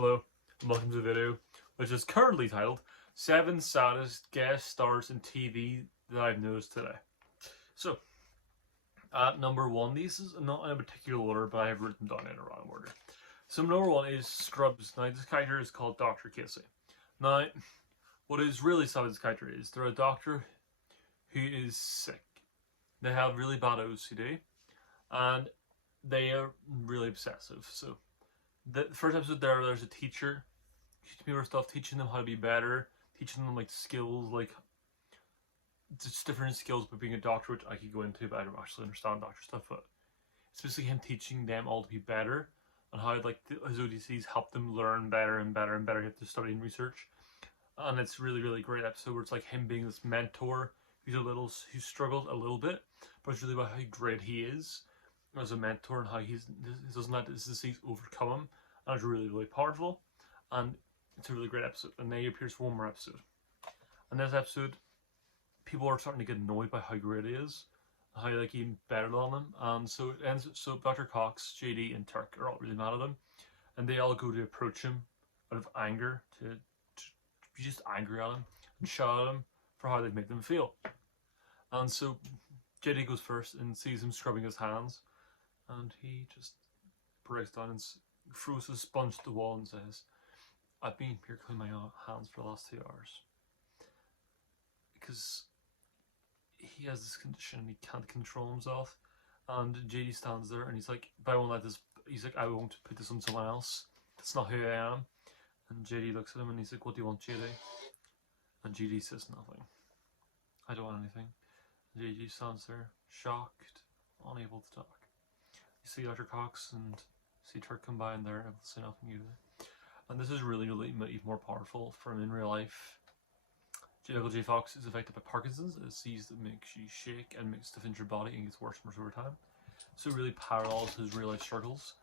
Hello, and welcome to the video, which is currently titled 7 Saddest Guest Stars in TV That I've Noticed Today. So, at number 1, these is not in a particular order, but I have written down in a random order. So number 1 is Scrubs. Now, this character is called Dr. Casey. Now, what is really sad with this character is they're a doctor who is sick. They have really bad OCD, and they are really obsessive. So, the first episode there's a teacher teaching people stuff, teaching them how to be better, teaching them like skills, like just different skills with being a doctor, which I could go into, but I don't actually understand doctor stuff. But it's basically him teaching them all to be better and how like his ODCs help them learn better and better and better, to study and research. And it's really great episode where it's like him being this mentor who struggled a little bit, but it's really about how great he is as a mentor and how he doesn't let his disease overcome him. And it's really powerful, and it's a really great episode. And then he appears for one more episode. And this episode, people are starting to get annoyed by how great he is, how like he's better than them. And so it ends. So Dr. Cox, JD, and Turk are all really mad at him, and they all go to approach him out of anger, to be just angry at him and shout at him for how they've made them feel. And so JD goes first and sees him scrubbing his hands, and he just breaks down and throws his sponge to the wall and says, "I've been here cleaning my hands for the last 2 hours." Because he has this condition and he can't control himself. And JD stands there and he's like, "But I won't let this," he's like, "I won't put this on someone else. That's not who I am." And JD looks at him and he's like, "What do you want, JD?" And JD says nothing. "I don't want anything." And JD stands there, shocked, unable to talk. You see Dr. Cox and see Turk come by and they're able to say nothing either. And this is really even more powerful for him in real life. J. Fox is affected by Parkinson's, a disease that makes you shake and makes stuff in your body and gets worse and worse over time. So it really parallels his real life struggles,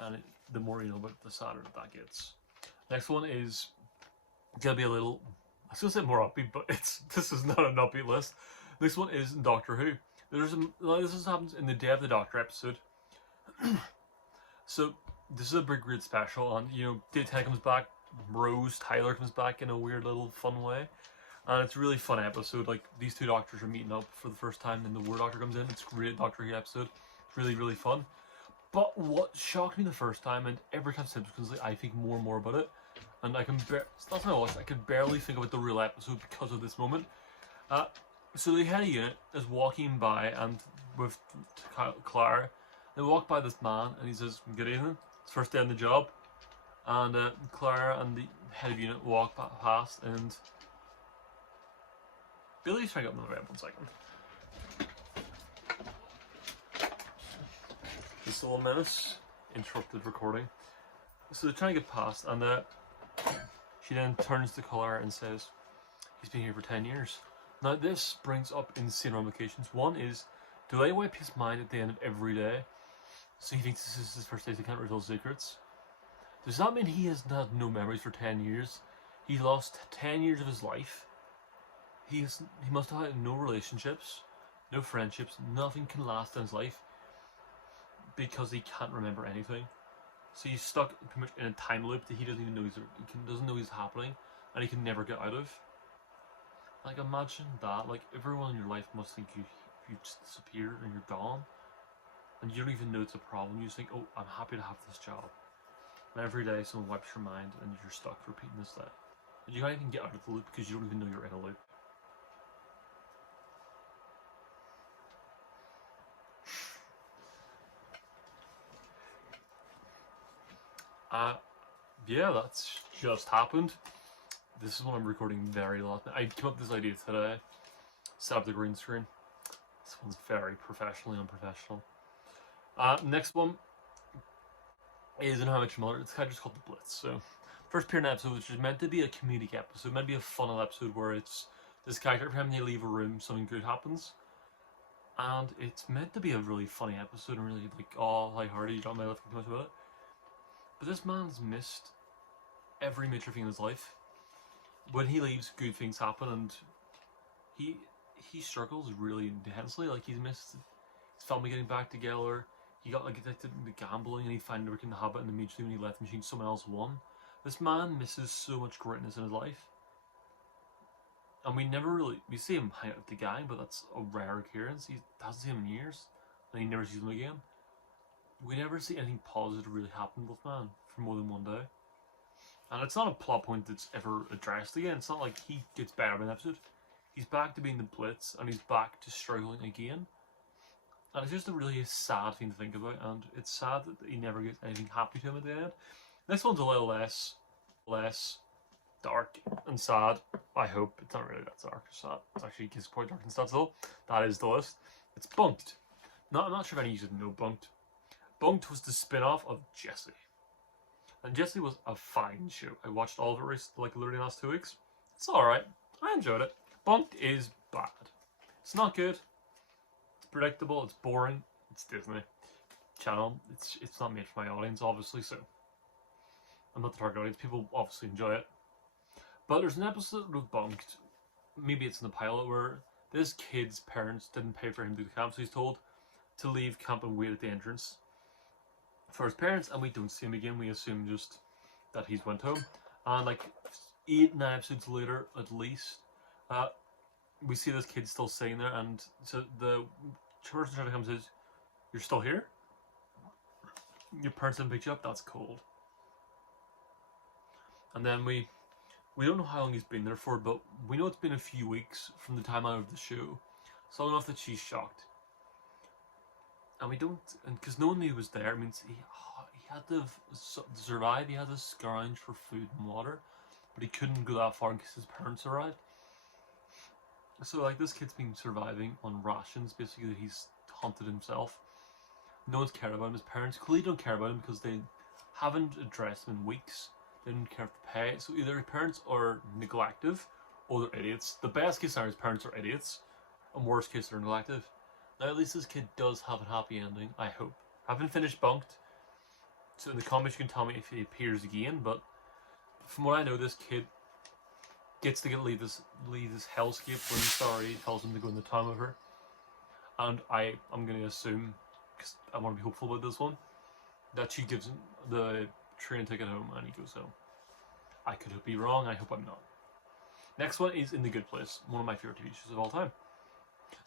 and the more you know about it, the sadder that gets. Next one is gonna be a little, I was gonna say more upbeat, but this is not an upbeat list. Next one is Doctor Who. This happens in the Day of the Doctor episode. So this is a big great special, and Dave Tennant comes back, Rose Tyler comes back in a weird little fun way, and it's a really fun episode. Like, these two doctors are meeting up for the first time, then the War Doctor comes in. It's a great Doctor Who episode. It's really fun. But what shocked me the first time, and every time subsequently I think more and more about it, and I can barely think about the real episode because of this moment. So the head of unit is walking by, and with Clara, they walk by this man, and he says, "Good evening, it's first day on the job." And Clara and the head of unit walk past, and Billy's trying to get on the web 1 second. This little menace interrupted recording. So they're trying to get past, and she then turns to Clara and says, "He's been here for 10 years. Now this brings up insane ramifications. One is, do I wipe his mind at the end of every day? So he thinks this is his first day, so he can't reveal secrets? Does that mean he has had no memories for 10 years? He lost 10 years of his life. He must have had no relationships, no friendships, nothing can last in his life, because he can't remember anything. So he's stuck pretty much in a time loop that he doesn't even know doesn't know is happening, and he can never get out of." Like, imagine that. Like, everyone in your life must think you just disappeared and you're gone, and you don't even know it's a problem. You just think, "Oh, I'm happy to have this job." And every day someone wipes your mind and you're stuck repeating this day. And you can't even get out of the loop because you don't even know you're in a loop. Yeah, that's just happened. This is when I'm recording very late. I came up with this idea today. Set up the green screen. This one's very professionally unprofessional. Next one is in How I Met Your Mother. It's kind of just called The Blitz. So, first appearing episode, which is meant to be a comedic episode, meant to be a fun episode where it's this character, every time they leave a room, something good happens. And it's meant to be a really funny episode and really like, oh, lighthearted, you don't mind laughing too much about it. But this man's missed every major thing in his life. When he leaves, good things happen, and he struggles really intensely. Like, he's missed his family getting back together. He got like addicted to gambling, and he found a working habit, and immediately when he left the machine, someone else won. This man misses so much greatness in his life. And we see him hang out with the gang, but that's a rare occurrence. He hasn't seen him in years, and he never sees him again. We never see anything positive really happen with man for more than one day. And it's not a plot point that's ever addressed again. It's not like he gets better in an episode. He's back to being the Blitz, and he's back to struggling again. And it's just a really sad thing to think about, and it's sad that he never gets anything happy to him at the end. This one's a little less dark and sad. I hope it's not really that dark or sad. It's actually gets quite dark and sad still. That is the list. It's Bunked. I'm not sure if any of you know Bunked. Bunked was the spin-off of Jessie. And Jessie was a fine show. I watched all of it like literally the last 2 weeks. It's alright. I enjoyed it. Bunked is bad. It's not good. It's predictable. It's boring. It's Disney Channel. It's not made for my audience, obviously, so I'm not the target audience. People obviously enjoy it. But there's an episode of Bunked, maybe it's in the pilot, where this kid's parents didn't pay for him to do the camp, so he's told to leave camp and wait at the entrance for his parents, and we don't see him again. We assume just that he's went home. And like 8-9 episodes later, at least, we see this kid still sitting there, and so the person trying to come says, "You're still here? Your parents didn't pick you up? That's cold." And then we don't know how long he's been there for, but we know it's been a few weeks from the time out of the show. So long enough that she's shocked. And we don't, and because no one knew he was there, it means he had to survive, he had to scrounge for food and water, but he couldn't go that far in case his parents arrived. So like this kid's been surviving on rations, basically that he's hunted himself. No one's cared about him. His parents clearly don't care about him because they haven't addressed him in weeks. They didn't care to pay, so either his parents are neglective or they're idiots. The best case scenario, his parents are idiots, and worst case they're neglective. Now at least this kid does have a happy ending, I hope. I haven't finished Bunked, so in the comments you can tell me if he appears again, but from what I know, this kid gets to leave this hellscape when he tells him to go in the town with her. And I'm going to assume, because I want to be hopeful about this one, that she gives him the train ticket home and he goes home. I could be wrong, I hope I'm not. Next one is In the Good Place, one of my favorite TV shows of all time.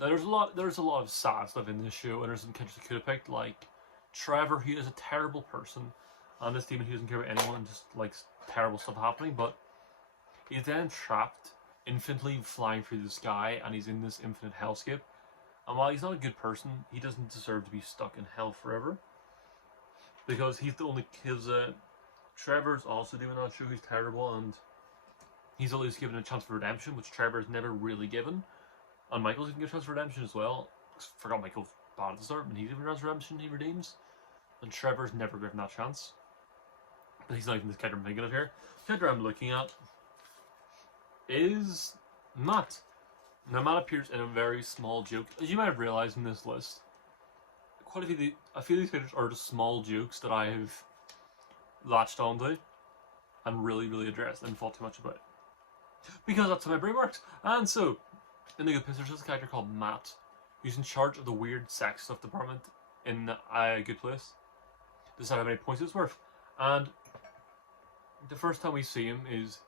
Now there's a lot of sad stuff in this show, and there's some characters I could have picked, like Trevor, who is a terrible person, and this demon who doesn't care about anyone and just likes terrible stuff happening, but he's then trapped, infinitely flying through the sky, and he's in this infinite hellscape. And while he's not a good person, he doesn't deserve to be stuck in hell forever. Because he's the only, Trevor's also doing that show, he's terrible, and he's at least given a chance for redemption, which Trevor's never really given. And Michael's can give a chance for redemption as well. I forgot Michael's bad at the start, but he's given a chance for redemption, he redeems. And Trevor's never given that chance. But he's not even this character I'm thinking of here. The character I'm looking at is Matt. Now Matt appears in a very small joke. As you might have realised in this list, quite a few these characters are just small jokes that I have latched onto and really addressed and thought too much about. Because that's how my brain works. And so, in the Good Place, there's this character called Matt, who's in charge of the weird sex stuff department in A Good Place. Decide how many points it's worth. And the first time we see him is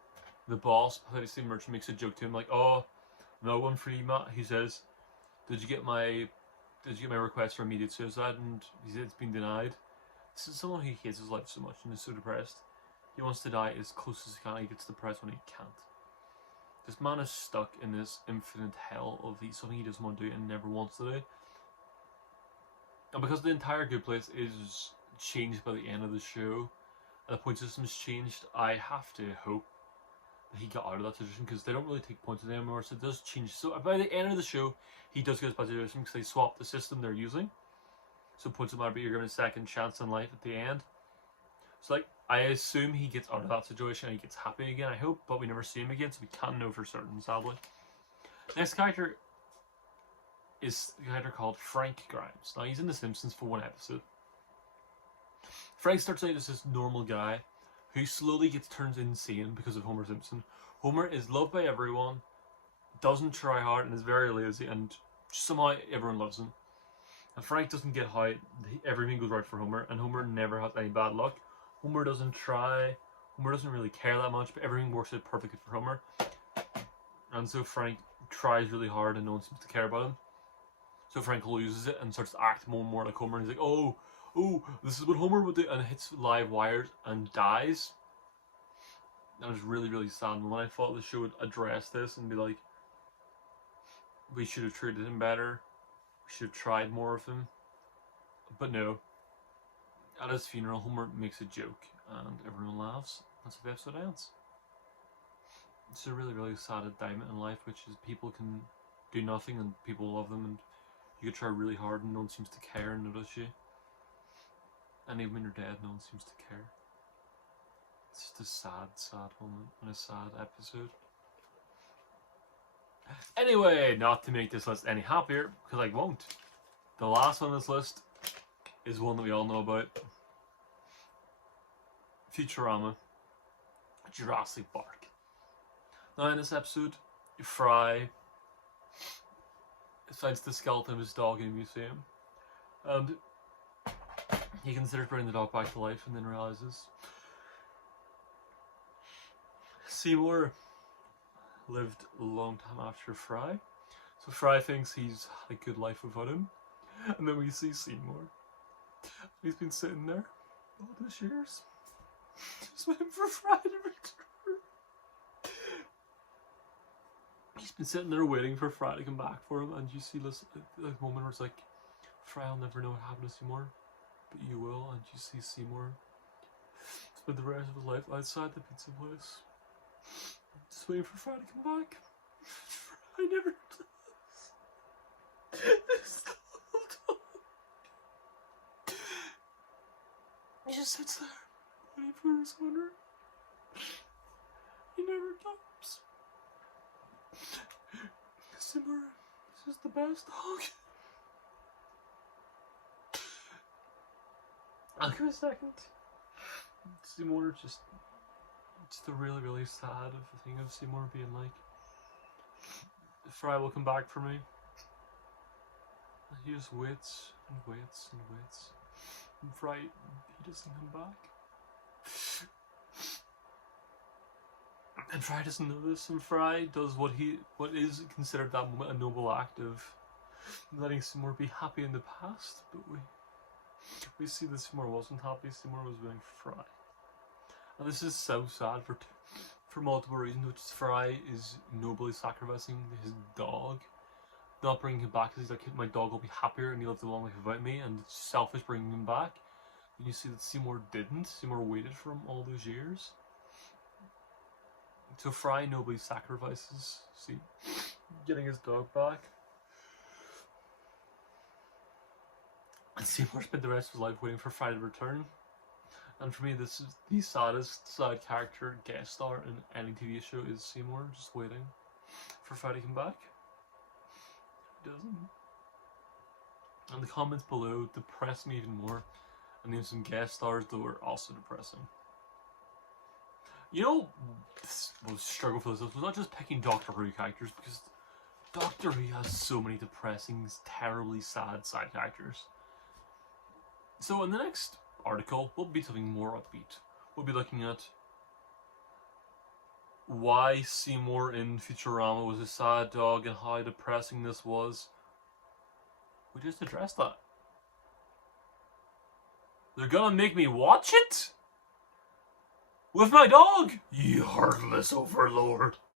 the boss, the merchant, makes a joke to him like, "Oh, no one for you, Matt." He says, Did you get my request for immediate suicide?" And he said it's been denied. This is someone who hates his life so much and is so depressed. He wants to die as close as he can. He gets depressed when he can't. This man is stuck in this infinite hell of something he doesn't want to do and never wants to do. And because the entire Good Place is changed by the end of the show, and the point system's changed, I have to hope that he got out of that situation, because they don't really take points anymore, so it does change. So by the end of the show, he does get his bad situation because they swapped the system they're using. So points don't matter, but you're given a second chance in life at the end. So like, I assume he gets out of that situation and he gets happy again, I hope, but we never see him again, so we can't know for certain, sadly. Next character is a character called Frank Grimes. Now, he's in The Simpsons for one episode. Frank starts out as this normal guy who slowly turns insane because of Homer Simpson. Homer is loved by everyone, doesn't try hard, and is very lazy, and somehow everyone loves him. And Frank doesn't get how everything goes right for Homer, and Homer never has any bad luck. Homer doesn't try. Homer doesn't really care that much, but everything works out perfectly for Homer. And so Frank tries really hard and no one seems to care about him. So Frank loses it and starts to act more and more like Homer, and he's like, oh, this is what Homer would do, and hits live wires and dies. That was really, really sad. When I thought the show would address this and be like, we should have treated him better, we should have tried more of him. But no. At his funeral, Homer makes a joke and everyone laughs. That's how the episode ends. It's a really, really sad indictment in life, which is people can do nothing and people love them, and you could try really hard and no one seems to care and notice you. And even when you're dead, no one seems to care. It's just a sad, sad moment and a sad episode. Anyway, not to make this list any happier, because I won't. The last on this list is one that we all know about. Futurama. Jurassic Park. Now in this episode, Fry finds the skeleton of his dog in a museum. And he considers bringing the dog back to life and then realizes Seymour lived a long time after Fry. So Fry thinks he's had a good life without him. And then we see Seymour. He's been sitting there all those years, just waiting for Fry to return. He's been sitting there waiting for Fry to come back for him, and you see this like moment where it's like, Fry will never know what happened to Seymour, but you will, and you see Seymour spend the rest of his life outside the pizza place, just waiting for Fry to come back. Fry never does. This whole time. He just sits there, waiting for his owner. He never comes. Seymour, this is the best dog. I'll give a second. Seymour just a really, really sad thing of Seymour being like, Fry will come back for me. And he just waits and waits and waits. And Fry, he doesn't come back. And Fry doesn't know this, and Fry does what is considered that moment a noble act of letting Seymour be happy in the past, but we see that Seymour wasn't happy. Seymour was winning Fry. And this is so sad for multiple reasons, which is Fry is nobly sacrificing his dog, not bringing him back because he's like, my dog will be happier and he lived a long life without me, and it's selfish bringing him back. And you see that Seymour didn't. Seymour waited for him all those years. So Fry nobly sacrifices, see, getting his dog back. And Seymour spent the rest of his life waiting for Fry to return. And for me, this is the saddest side character guest star in any TV show is Seymour, just waiting for Fry to come back. He doesn't. And the comments below depress me even more. And name some guest stars that were also depressing. You know, the struggle for this was not just picking Doctor Who characters, because Doctor Who has so many depressing, terribly sad side characters. So in the next article, we'll be something more upbeat. We'll be looking at why Seymour in Futurama was a sad dog and how depressing this was. We just addressed that. They're gonna make me watch it? With my dog? You heartless overlord.